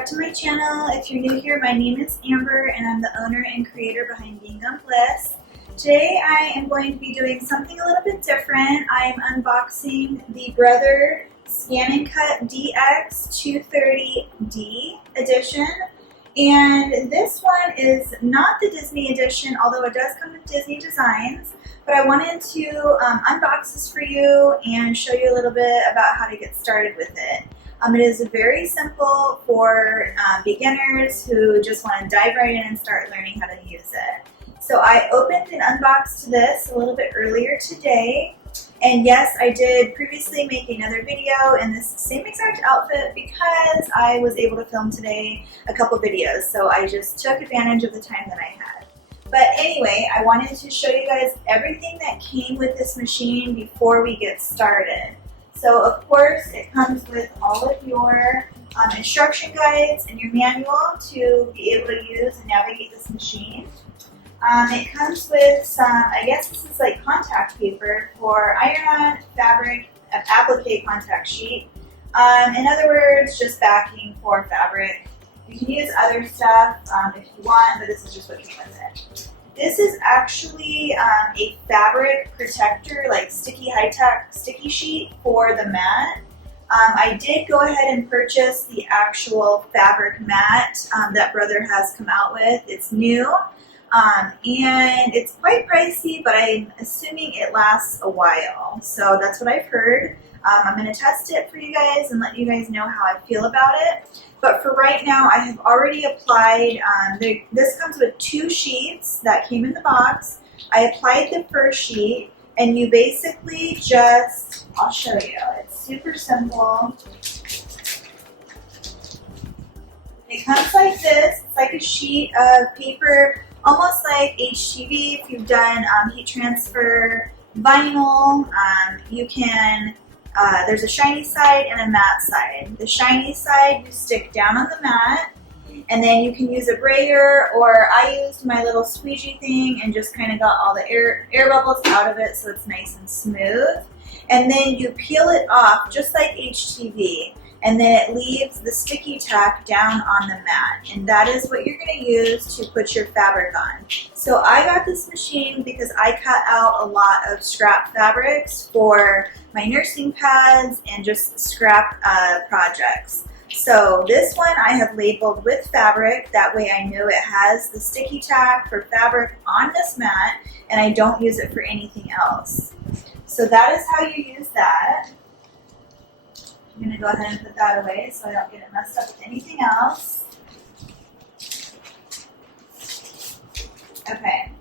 back to my channel. If you're new here, my name is Amber and I'm the owner and creator behind Being on Bliss. Today I am going to be doing something a little bit different. I'm unboxing the Brother ScanNCut SDX230D edition. And this one is not the Disney edition, although it does come with Disney designs. But I wanted to unbox this for you and show you a little bit about how to get started with it. It is very simple for beginners who just want to dive right in and start learning how to use it. So I opened and unboxed this a little bit earlier today. And yes, I did previously make another video in this same exact outfit because I was able to film today a couple videos. So I just took advantage of the time that I had. But anyway, I wanted to show you guys everything that came with this machine before we get started. So of course, it comes with all of your instruction guides and your manual to be able to use and navigate this machine. It comes with some, I guess this is like contact paper for iron-on fabric applique contact sheet. In other words, just backing for fabric. You can use other stuff if you want, but this is just what came with it. This is actually a fabric protector, like sticky high-tech sticky sheet for the mat. I did go ahead and purchase the actual fabric mat that Brother has come out with. It's new and it's quite pricey, but I'm assuming it lasts a while. So that's what I've heard. I'm going to test it for you guys and let you guys know how I feel about it. But for right now, I have already applied, this comes with 2 sheets that came in the box. I applied the first sheet, and you basically just, I'll show you, it's super simple. It comes like this, it's like a sheet of paper, almost like HTV if you've done heat transfer vinyl. You can there's a shiny side and a matte side. The shiny side you stick down on the mat, and then you can use a brayer, or I used my little squeegee thing and just kind of got all the air bubbles out of it so it's nice and smooth. And then you peel it off just like HTV, and then it leaves the sticky tack down on the mat, and that is what you're going to use to put your fabric on. So I got this machine because I cut out a lot of scrap fabrics for my nursing pads and just scrap projects. So this one I have labeled with fabric, that way I know it has the sticky tack for fabric on this mat and I don't use it for anything else. So that is how you use that. I'm going to go ahead and put that away so I don't get it messed up with anything else. Okay.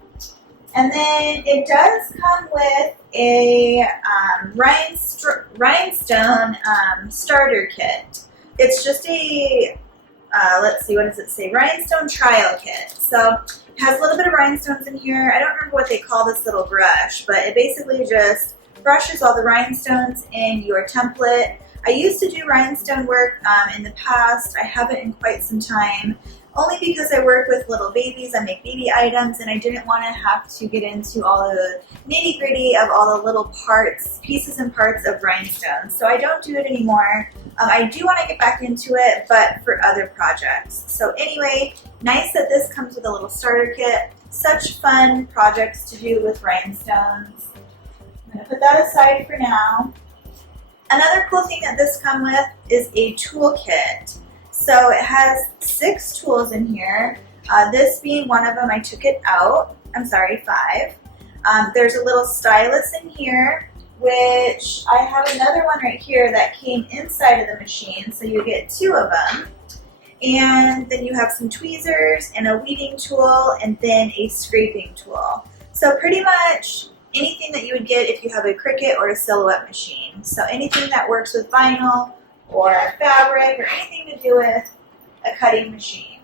And then it does come with a rhinestone starter kit. It's just a, let's see, what does it say? Rhinestone trial kit. So it has a little bit of rhinestones in here. I don't remember what they call this little brush, but it basically just brushes all the rhinestones in your template. I used to do rhinestone work in the past. I haven't in quite some time, only because I work with little babies. I make baby items, and I didn't want to have to get into all the nitty-gritty of all the little parts, pieces and parts of rhinestones. So I don't do it anymore. I do want to get back into it, but for other projects. So anyway, nice that this comes with a little starter kit. Such fun projects to do with rhinestones. I'm going to put that aside for now. Another cool thing that this comes with is a tool kit. So it has 6 tools in here. This being one of them, I took it out. I'm sorry, 5. There's a little stylus in here, which I have another one right here that came inside of the machine, so you get 2 of them. And then you have some tweezers and a weeding tool and then a scraping tool. So pretty much anything that you would get if you have a Cricut or a Silhouette machine. So anything that works with vinyl or fabric or anything to do with a cutting machine.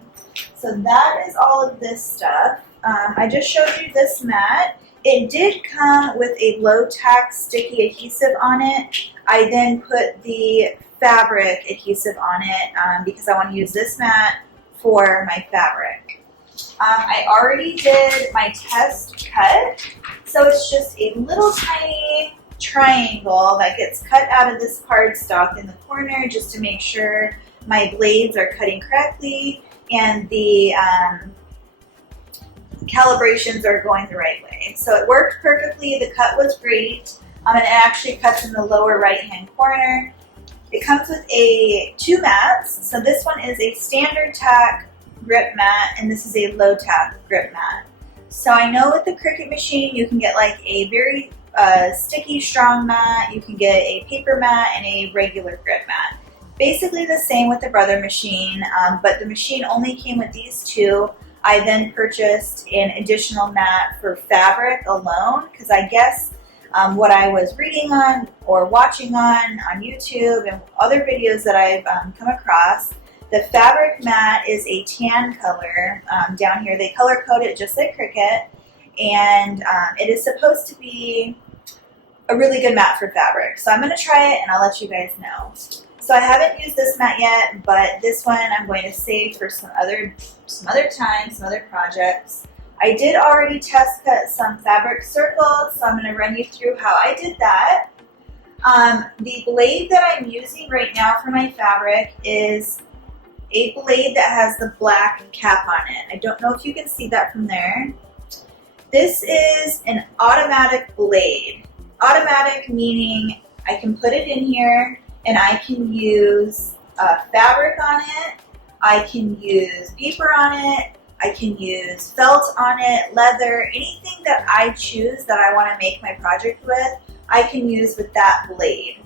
So that is all of this stuff. I just showed you this mat. It did come with a low-tack sticky adhesive on it. I then put the fabric adhesive on it because I want to use this mat for my fabric. I already did my test cut, so it's just a little tiny triangle that gets cut out of this cardstock in the corner just to make sure my blades are cutting correctly and the calibrations are going the right way. So it worked perfectly. The cut was great. And it actually cuts in the lower right-hand corner. It comes with two mats. So this one is a standard tack grip mat, and this is a low tack grip mat. So I know with the Cricut machine, you can get like a very sticky, strong mat. You can get a paper mat and a regular grip mat. Basically the same with the Brother machine, but the machine only came with these two. I then purchased an additional mat for fabric alone, because I guess what I was reading on or watching on YouTube and other videos that I've come across, the fabric mat is a tan color down here. They color code it just like Cricut, and it is supposed to be a really good mat for fabric. So I'm going to try it and I'll let you guys know. So I haven't used this mat yet, but this one I'm going to save for some other time, some other projects. I did already test cut some fabric circles, so I'm going to run you through how I did that. The blade that I'm using right now for my fabric is a blade that has the black cap on it. I don't know if you can see that from there. This is an automatic blade. Automatic meaning I can put it in here and I can use fabric on it, I can use paper on it, I can use felt on it, leather, anything that I choose that I want to make my project with, I can use with that blade.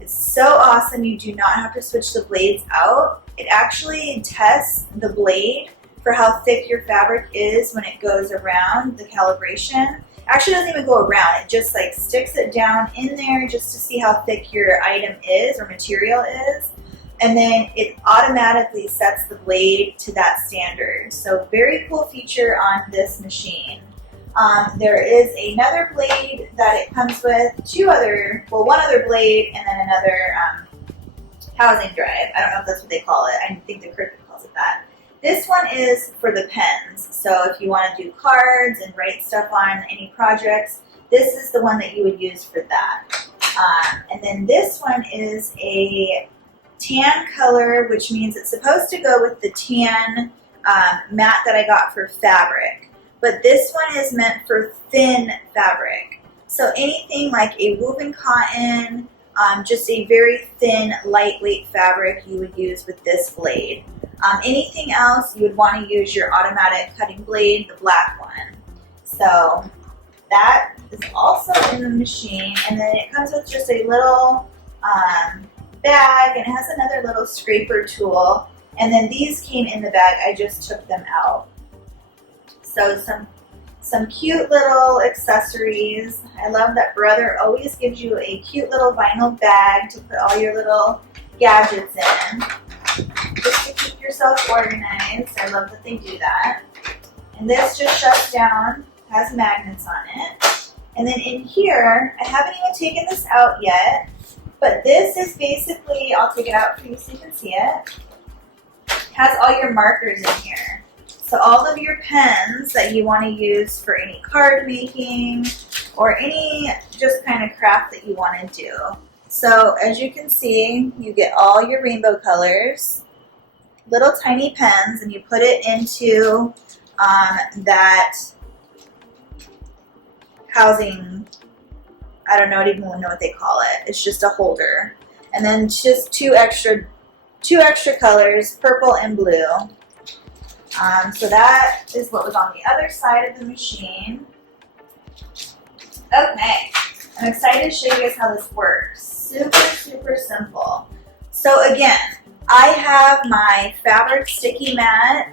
It's so awesome. You do not have to switch the blades out. It actually tests the blade for how thick your fabric is when it goes around the calibration. Actually, it doesn't even go around. It just like sticks it down in there just to see how thick your item is or material is. And then it automatically sets the blade to that standard. So very cool feature on this machine. There is another blade that it comes with, one other blade and then another housing drive. I don't know if that's what they call it. I think the Cricut calls it that. This one is for the pens. So if you want to do cards and write stuff on any projects, this is the one that you would use for that. And then this one is a tan color, which means it's supposed to go with the tan mat that I got for fabric. But this one is meant for thin fabric. So anything like a woven cotton, just a very thin, lightweight fabric you would use with this blade. Anything else, you would want to use your automatic cutting blade, the black one. So that is also in the machine, and then it comes with just a little bag, and it has another little scraper tool, and then these came in the bag. I just took them out. So some cute little accessories. I love that Brother always gives you a cute little vinyl bag to put all your little gadgets in, just to keep yourself organized. I love that they do that. And this just shuts down, has magnets on it. And then in here, I haven't even taken this out yet, but this is basically, I'll take it out for you so you can see it. It has all your markers in here. So all of your pens that you want to use for any card making or any just kind of craft that you want to do. So as you can see, you get all your rainbow colors, little tiny pens, and you put it into that housing, I don't even know what they call it. It's just a holder. And then just two extra colors, purple and blue. So that is what was on the other side of the machine. Okay, I'm excited to show you guys how this works. Super, super simple. So again, I have my fabric sticky mat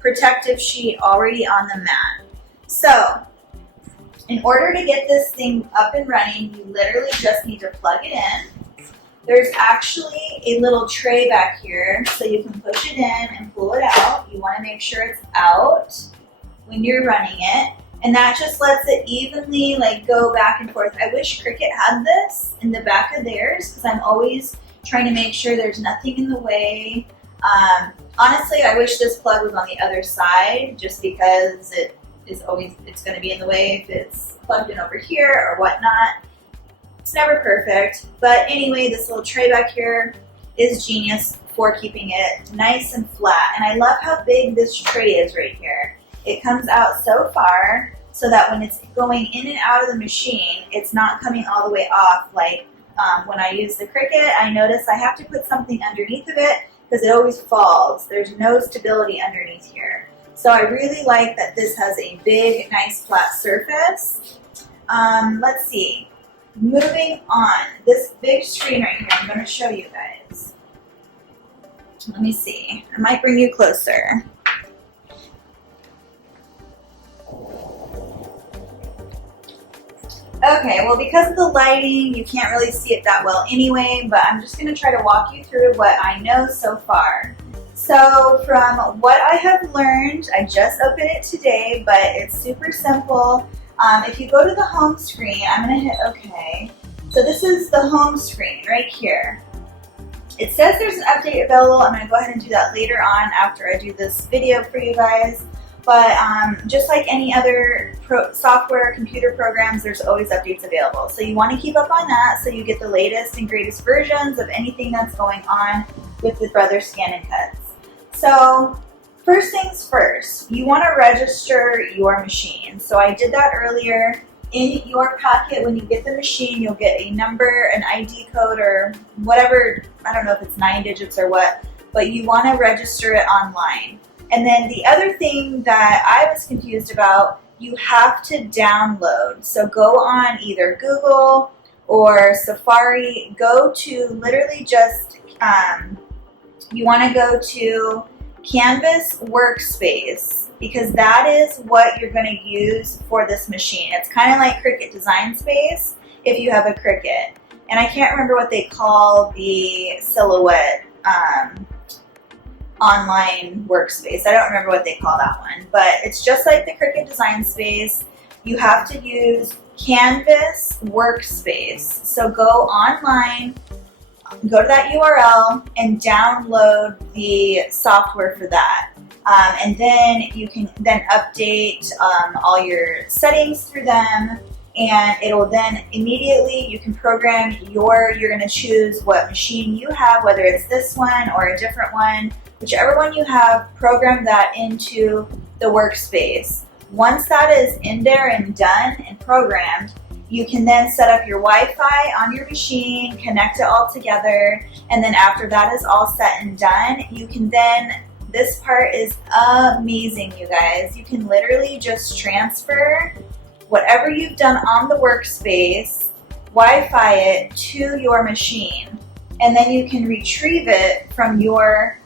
protective sheet already on the mat. So in order to get this thing up and running, you literally just need to plug it in. There's actually a little tray back here, so you can push it in and pull it out. You want to make sure it's out when you're running it, and that just lets it evenly like go back and forth. I wish Cricut had this in the back of theirs, because I'm always trying to make sure there's nothing in the way. Honestly, I wish this plug was on the other side, just because it's going to be in the way if it's plugged in over here or whatnot. It's never perfect, but anyway, this little tray back here is genius for keeping it nice and flat. And I love how big this tray is right here. It comes out so far so that when it's going in and out of the machine, it's not coming all the way off. Like when I use the Cricut, I notice I have to put something underneath of it because it always falls. There's no stability underneath here. So I really like that this has a big, nice flat surface. Let's see. Moving on, this big screen right here, I'm going to show you guys. Let me see. I might bring you closer. Okay, well, because of the lighting, you can't really see it that well anyway, but I'm just going to try to walk you through what I know so far. So from what I have learned, I just opened it today, but it's super simple. If you go to the home screen, I'm going to hit OK. So this is the home screen right here. It says there's an update available. I'm going to go ahead and do that later on after I do this video for you guys. But just like any other software, computer programs, there's always updates available. So you want to keep up on that so you get the latest and greatest versions of anything that's going on with the Brother ScanNCuts. So first things first, you want to register your machine. So I did that earlier. In your packet, when you get the machine, you'll get a number, an ID code, or whatever. I don't know if it's 9 digits or what, but you want to register it online. And then the other thing that I was confused about, you have to download. So go on either Google or Safari, go to literally just, you want to go to Canvas Workspace, because that is what you're going to use for this machine. It's kind of like Cricut Design Space if you have a Cricut. And I can't remember what they call the Silhouette online workspace. I don't remember what they call that one, but it's just like the Cricut Design Space. You have to use Canvas Workspace. So go online, go to that URL and download the software for that. And then you can then update all your settings through them, and it'll then immediately, you can program you're going to choose what machine you have, whether it's this one or a different one. Whichever one you have, program that into the workspace. Once that is in there and done and programmed, you can then set up your Wi-Fi on your machine, connect it all together, and then after that is all set and done, you can then, this part is amazing, you guys. You can literally just transfer whatever you've done on the workspace, Wi-Fi it to your machine, and then you can retrieve it from your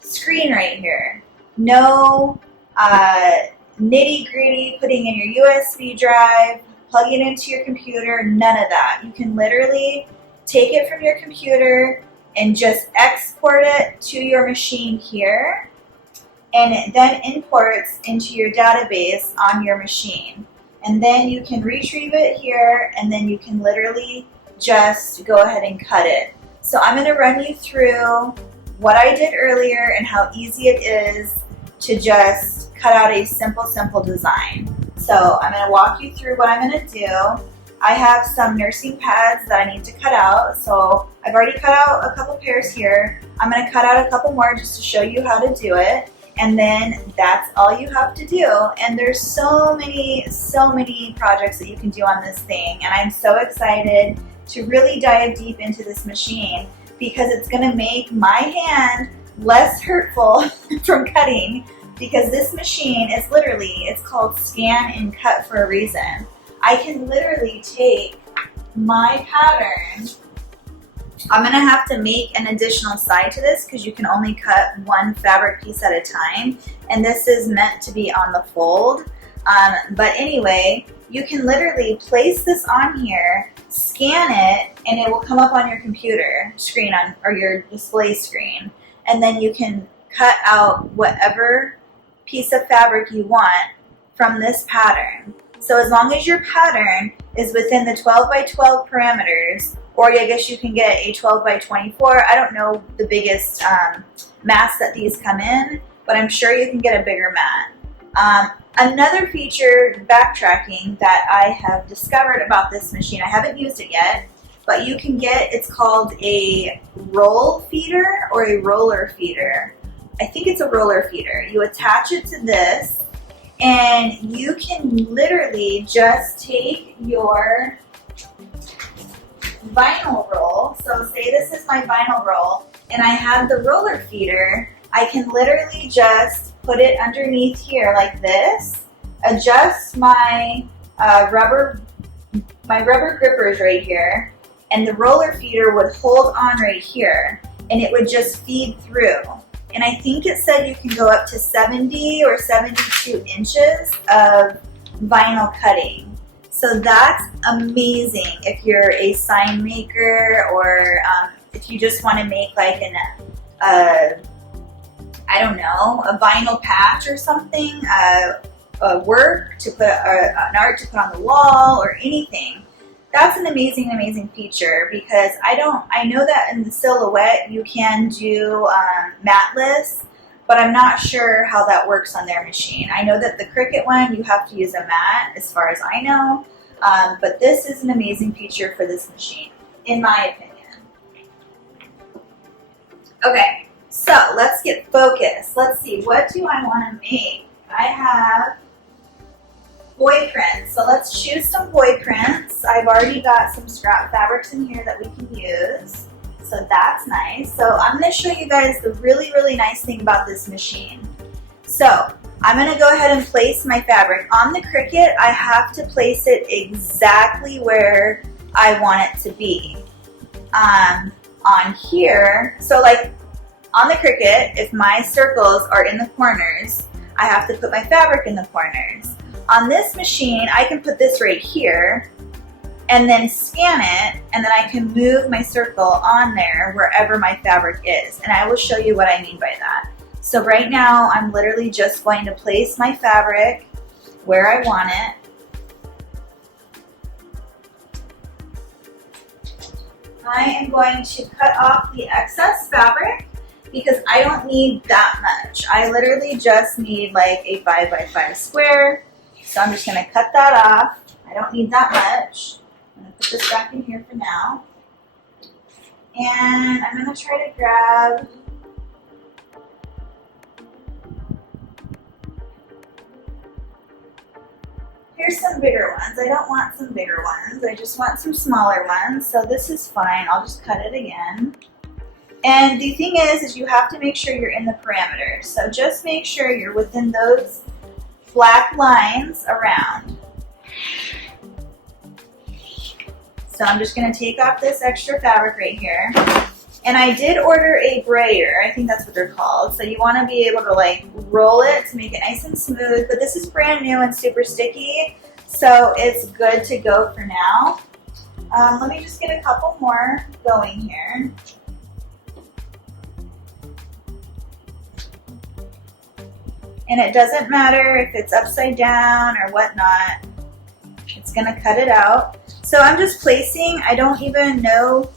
screen right here. No nitty-gritty putting in your USB drive, plugging it into your computer, none of that. You can literally take it from your computer and just export it to your machine here, and it then imports into your database on your machine. And then you can retrieve it here, and then you can literally just go ahead and cut it. So I'm going to run you through what I did earlier and how easy it is to just cut out a simple design. So I'm going to walk you through what I'm going to do. I have some nursing pads that I need to cut out. So I've already cut out a couple pairs here. I'm going to cut out a couple more just to show you how to do it. And then that's all you have to do. And there's so many projects that you can do on this thing. And I'm so excited to really dive deep into this machine because it's going to make my hand less hurtful from cutting, because this machine is literally, it's called ScanNCut for a reason. I can literally take my pattern. I'm going to have to make an additional side to this because you can only cut one fabric piece at a time, and this is meant to be on the fold. But anyway, you can literally place this on here, scan it, and it will come up on your computer screen or your display screen. And then you can cut out whatever piece of fabric you want from this pattern. So as long as your pattern is within the 12 by 12 parameters, or I guess you can get a 12 by 24. I don't know the biggest mats that these come in, but I'm sure you can get a bigger mat. Another feature, backtracking, that I have discovered about this machine, I haven't used it yet, but you can get, it's called a roll feeder or a roller feeder. I think it's a roller feeder. You attach it to this, and you can literally just take your vinyl roll. So say this is my vinyl roll, and I have the roller feeder. I can literally just put it underneath here like this, adjust my rubber grippers right here, and the roller feeder would hold on right here, and it would just feed through. And I think it said you can go up to 70 or 72 inches of vinyl cutting. So that's amazing if you're a sign maker, or if you just want to make like I don't know, a vinyl patch or something, a work to put, an art to put on the wall or anything. That's an amazing, amazing feature, because I know that in the Silhouette you can do matless, but I'm not sure how that works on their machine. I know that the Cricut one, you have to use a mat as far as I know, but this is an amazing feature for this machine, in my opinion. Okay, so let's get focused. Let's see, what do I want to make? I have boy prints. So let's choose some boy prints. I've already got some scrap fabrics in here that we can use. So that's nice. So I'm going to show you guys the really, really nice thing about this machine. So I'm going to go ahead and place my fabric. On the Cricut, I have to place it exactly where I want it to be. On here, so like on the Cricut, if my circles are in the corners, I have to put my fabric in the corners. On this machine, I can put this right here and then scan it, and then I can move my circle on there wherever my fabric is. And I will show you what I mean by that. So right now, I'm literally just going to place my fabric where I want it. I am going to cut off the excess fabric because I don't need that much. I literally just need like a 5 by 5 square. So I'm just going to cut that off. I don't need that much. I'm going to put this back in here for now. And I'm going to try to grab here's some bigger ones. I don't want some bigger ones. I just want some smaller ones. So this is fine. I'll just cut it again. And the thing is you have to make sure you're in the parameters. So just make sure you're within those black lines around. So I'm just going to take off this extra fabric right here. And I did order a brayer. I think that's what they're called. So you want to be able to like roll it to make it nice and smooth. But this is brand new and super sticky, so it's good to go for now. Let me just get a couple more going here. And it doesn't matter if it's upside down or whatnot. It's going to cut it out. So I'm just placing, I don't even know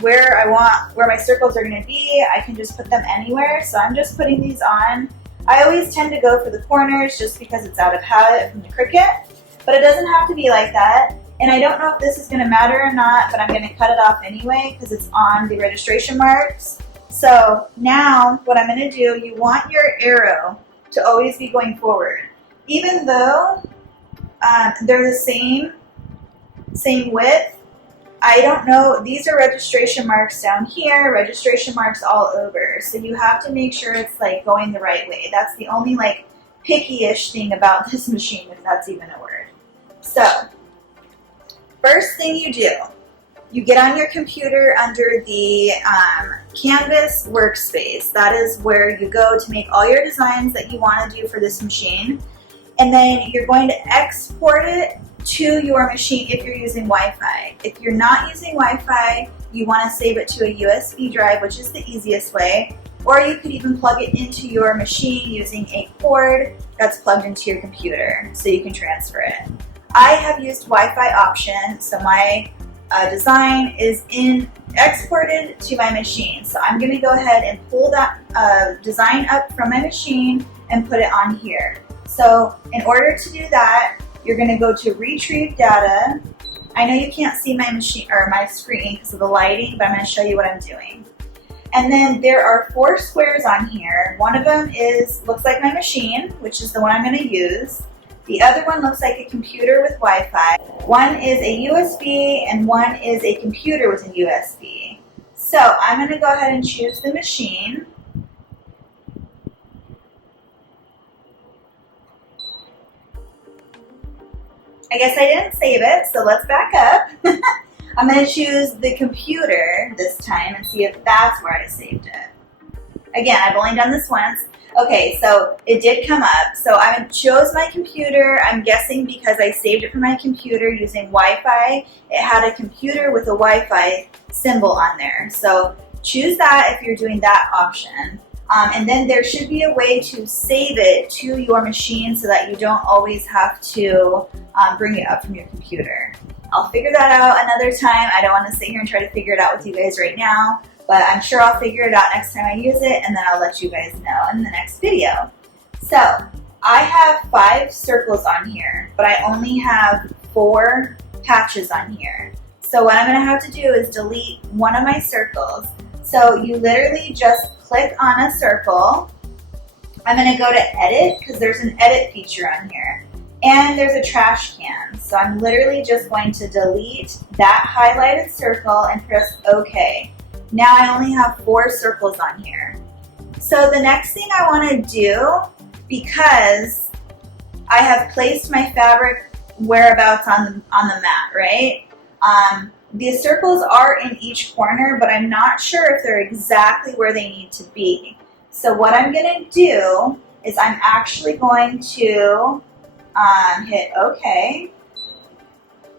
where my circles are going to be. I can just put them anywhere. So I'm just putting these on. I always tend to go for the corners just because it's out of habit from the Cricut, but it doesn't have to be like that. And I don't know if this is going to matter or not, but I'm going to cut it off anyway because it's on the registration marks. So now what I'm going to do, you want your arrow to always be going forward. Even though they're the same width, I don't know, these are registration marks down here, registration marks all over. So you have to make sure it's like going the right way. That's the only like picky-ish thing about this machine, if that's even a word. So first thing you do, you get on your computer under the Canvas workspace. That is where you go to make all your designs that you want to do for this machine. And then you're going to export it to your machine if you're using Wi-Fi. If you're not using Wi-Fi, you want to save it to a USB drive, which is the easiest way. Or you could even plug it into your machine using a cord that's plugged into your computer so you can transfer it. I have used Wi-Fi option, so my design is exported to my machine. So I'm going to go ahead and pull that design up from my machine and put it on here. So in order to do that, you're going to go to Retrieve Data, I know you can't see my machine or my screen because of the lighting, but I'm going to show you what I'm doing. And then there are 4 squares on here. One of them looks like my machine, which is the one I'm going to use. The other one looks like a computer with Wi-Fi. One is a USB and one is a computer with a USB. So I'm going to go ahead and choose the machine. I guess I didn't save it, so let's back up. I'm going to choose the computer this time and see if that's where I saved it. Again, I've only done this once. Okay, so it did come up. So I chose my computer, I'm guessing because I saved it from my computer using Wi-Fi. It had a computer with a Wi-Fi symbol on there. So choose that if you're doing that option. And then there should be a way to save it to your machine so that you don't always have to bring it up from your computer. I'll figure that out another time. I don't want to sit here and try to figure it out with you guys right now, but I'm sure I'll figure it out next time I use it, and then I'll let you guys know in the next video. So I have 5 circles on here, but I only have 4 patches on here. So what I'm going to have to do is delete one of my circles. So you literally just click on a circle. I'm going to go to edit because there's an edit feature on here. And there's a trash can. So I'm literally just going to delete that highlighted circle and press OK. Now I only have 4 circles on here. So the next thing I want to do, because I have placed my fabric whereabouts on the mat, right? The circles are in each corner, but I'm not sure if they're exactly where they need to be. So what I'm going to do is I'm actually going to hit OK.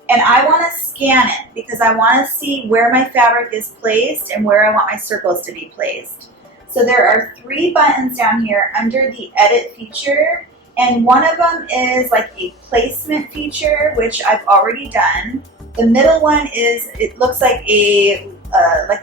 And I want to scan it because I want to see where my fabric is placed and where I want my circles to be placed. So there are 3 buttons down here under the edit feature, and one of them is like a placement feature, which I've already done. The middle one it looks like a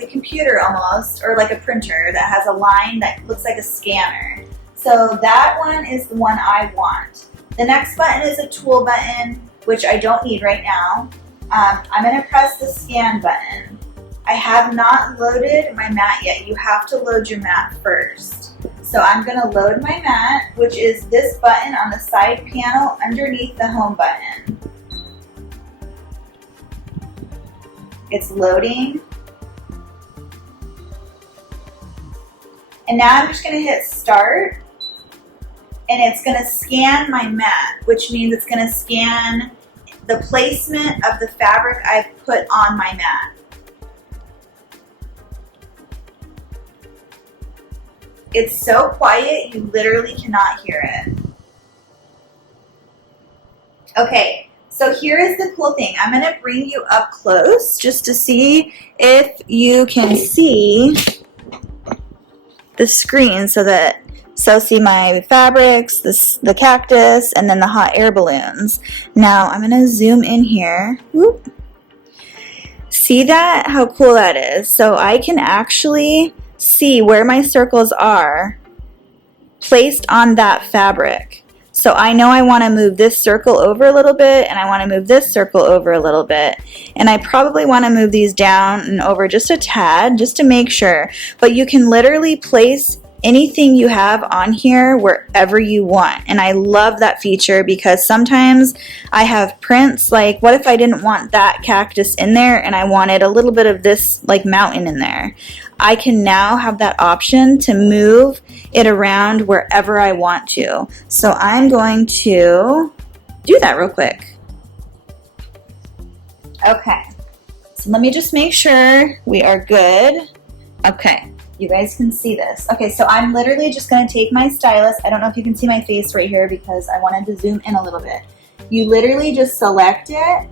computer almost, or like a printer that has a line that looks like a scanner. So that one is the one I want. The next button is a tool button, which I don't need right now. I'm going to press the scan button. I have not loaded my mat yet. You have to load your mat first. So I'm going to load my mat, which is this button on the side panel underneath the home button. It's loading. And now I'm just going to hit start. And it's going to scan my mat, which means it's going to scan the placement of the fabric I've put on my mat. It's so quiet, you literally cannot hear it. Okay, so here is the cool thing. I'm going to bring you up close just to see if you can see the screen so see my fabrics, the cactus, and then the hot air balloons. Now I'm going to zoom in here. Whoop. See that? How cool that is. So I can actually see where my circles are placed on that fabric. So I know I want to move this circle over a little bit, and I want to move this circle over a little bit. And I probably want to move these down and over just a tad, just to make sure. But you can literally place anything you have on here wherever you want. And I love that feature because sometimes I have prints, like what if I didn't want that cactus in there and I wanted a little bit of this like mountain in there. I can now have that option to move it around wherever I want to. So I'm going to do that real quick. Okay, so let me just make sure we are good. Okay. You guys can see this. Okay, so I'm literally just going to take my stylus. I don't know if you can see my face right here because I wanted to zoom in a little bit. You literally just select it,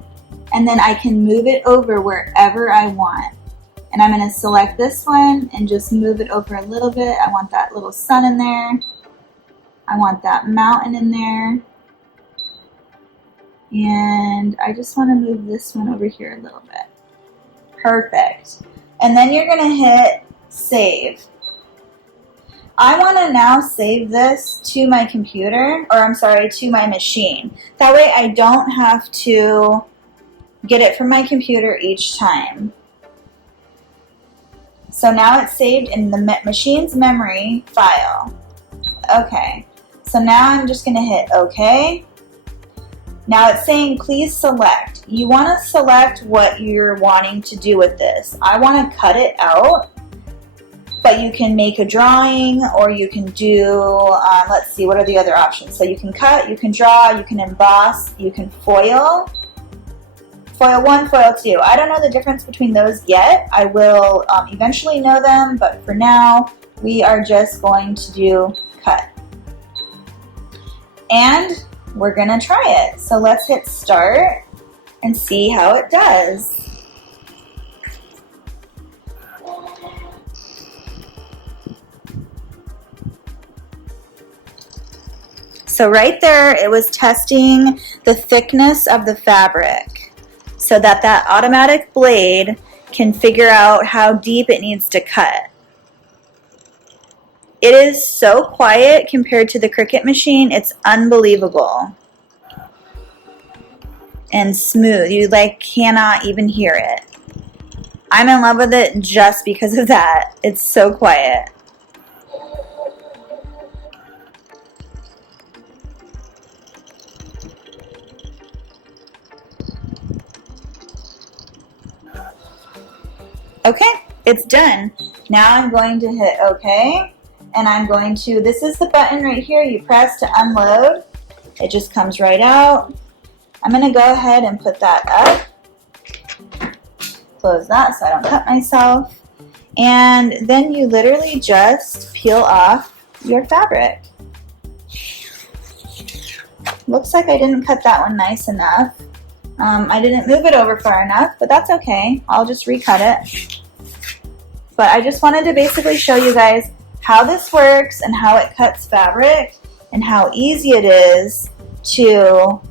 and then I can move it over wherever I want. And I'm going to select this one and just move it over a little bit. I want that little sun in there. I want that mountain in there. And I just want to move this one over here a little bit. Perfect. And then you're going to hit save. I want to now save this to my computer, or I'm sorry, to my machine. That way I don't have to get it from my computer each time. So now it's saved in the machine's memory file. Okay, so now I'm just gonna hit OK. Now it's saying please select. You wanna select what you're wanting to do with this. I wanna cut it out, but you can make a drawing, or you can do, let's see, what are the other options? So you can cut, you can draw, you can emboss, you can foil. Foil 1, foil 2. I don't know the difference between those yet. I will eventually know them, but for now, we are just going to do cut. And we're gonna try it. So let's hit start and see how it does. So right there, it was testing the thickness of the fabric so that that automatic blade can figure out how deep it needs to cut. It is so quiet compared to the Cricut machine, it's unbelievable. And smooth, you like cannot even hear it. I'm in love with it just because of that. It's so quiet. Okay, it's done. Now I'm going to hit OK, and I'm going to, this is the button right here you press to unload. It just comes right out. I'm going to go ahead and put that up. Close that so I don't cut myself. And then you literally just peel off your fabric. Looks like I didn't cut that one nice enough. I didn't move it over far enough, but that's okay. I'll just recut it. But I just wanted to basically show you guys how this works and how it cuts fabric and how easy it is to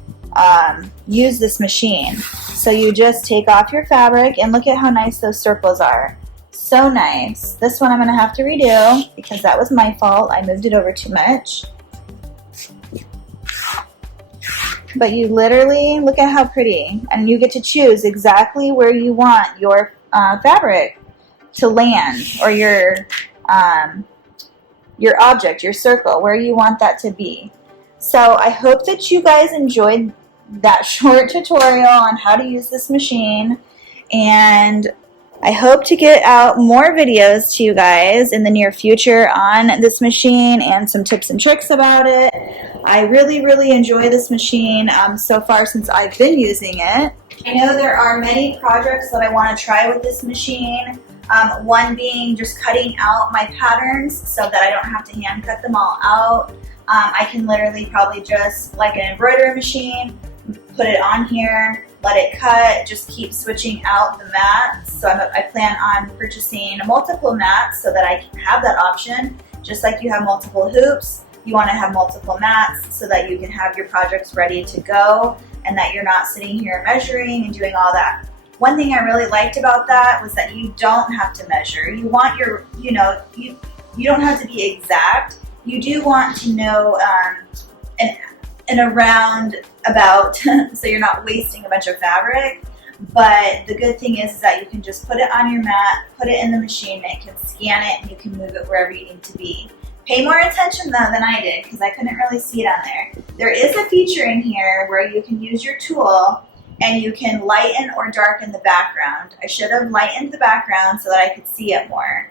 use this machine. So you just take off your fabric and look at how nice those circles are. So nice. This one I'm going to have to redo because that was my fault. I moved it over too much. But you literally, look at how pretty, and you get to choose exactly where you want your fabric to land, or your object, your circle, where you want that to be. So I hope that you guys enjoyed that short tutorial on how to use this machine, and I hope to get out more videos to you guys in the near future on this machine and some tips and tricks about it. I really, really enjoy this machine so far since I've been using it. I know there are many projects that I want to try with this machine. One being just cutting out my patterns so that I don't have to hand cut them all out. I can literally probably just, like an embroidery machine, put it on here, let it cut, just keep switching out the mats. So I plan on purchasing multiple mats so that I can have that option. Just like you have multiple hoops, you want to have multiple mats so that you can have your projects ready to go and that you're not sitting here measuring and doing all that. One thing I really liked about that was that you don't have to measure. You want your, you don't have to be exact. You do want to know an around about, so you're not wasting a bunch of fabric. But the good thing is that you can just put it on your mat, put it in the machine, and it can scan it, and you can move it wherever you need to be. Pay more attention though than I did, because I couldn't really see it on there. There is a feature in here where you can use your tool and you can lighten or darken the background. I should have lightened the background so that I could see it more,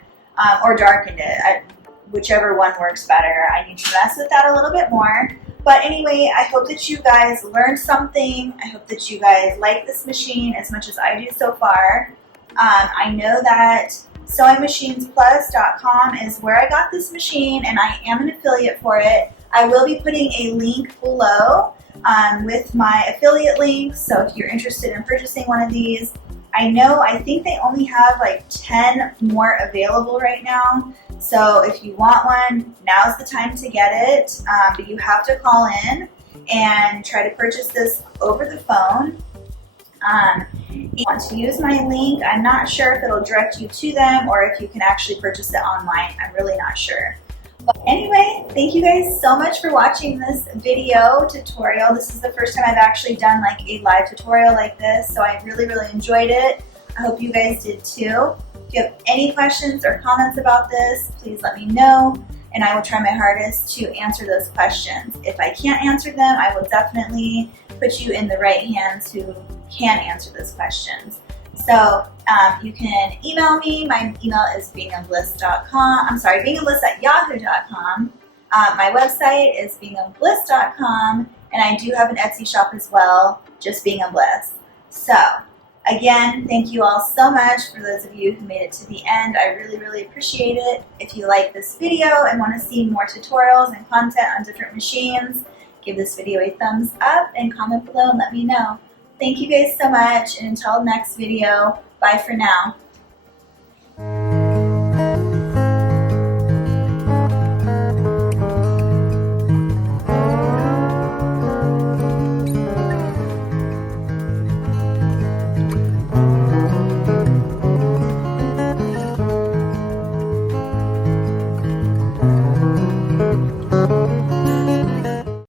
or darkened it, whichever one works better. I need to mess with that a little bit more. But anyway, I hope that you guys learned something. I hope that you guys like this machine as much as I do so far. I know that sewingmachinesplus.com is where I got this machine, and I am an affiliate for it. I will be putting a link below with my affiliate link, so if you're interested in purchasing one of these. I think they only have like 10 more available right now. So if you want one, now's the time to get it, but you have to call in and try to purchase this over the phone. If you want to use my link, I'm not sure if it'll direct you to them or if you can actually purchase it online. I'm really not sure. Anyway, thank you guys so much for watching this video tutorial. This is the first time I've actually done like a live tutorial like this, so I really enjoyed it. I hope you guys did too. If you have any questions or comments about this, please let me know, and I will try my hardest to answer those questions. If I can't answer them, I will definitely put you in the right hands who can answer those questions. So you can email me. My email is beingabliss.com. I'm sorry, beingabliss@yahoo.com. My website is beingabliss.com, and I do have an Etsy shop as well, just Being a Bliss. So again, thank you all so much for those of you who made it to the end. I really appreciate it. If you like this video and want to see more tutorials and content on different machines, give this video a thumbs up and comment below and let me know. Thank you guys so much, and until next video, bye for now.